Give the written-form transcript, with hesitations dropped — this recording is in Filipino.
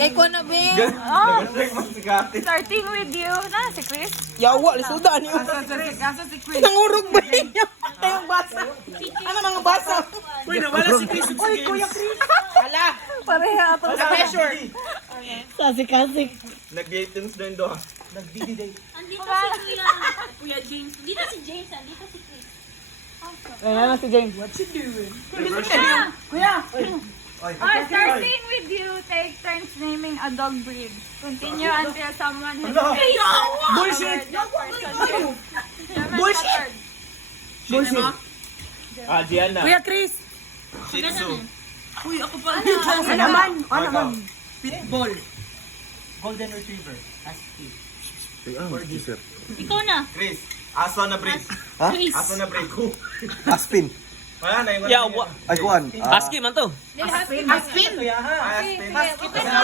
Kay ko na, Ben. Oh, Nagkakasigatin. starting with you. Na, si Chris. Yawa, lisuda niyo. Asa si Chris. Nangurog ba niyo? Tayong basa. Ano mga basa? Uy, nawala si Chris. Uy, Kuya Chris. Hala. Pareha ito. Pressure. Sasik-sasik. Nag-gatings din doon. Nagdididay. Andito si Kuya James. Dito si James, andito si Chris. Ayan na si James. Kuya. Starting with you, take turns naming a dog breed. Continue until someone has Bullshit. Bullshit. Bullshit. Ah, Gianna. Kuya Chris. Shih Tzu. Uy, ako pa. Ano naman? Ano naman? Pitbull. Golden Retriever. Husky. Ikaw na. Chris. Aso na breed. Chris. Aso na breed. Who? Aspin. Wala na yung Ay, kuan. Husky man to. Aspin. Aspin. Aspen. Husky na.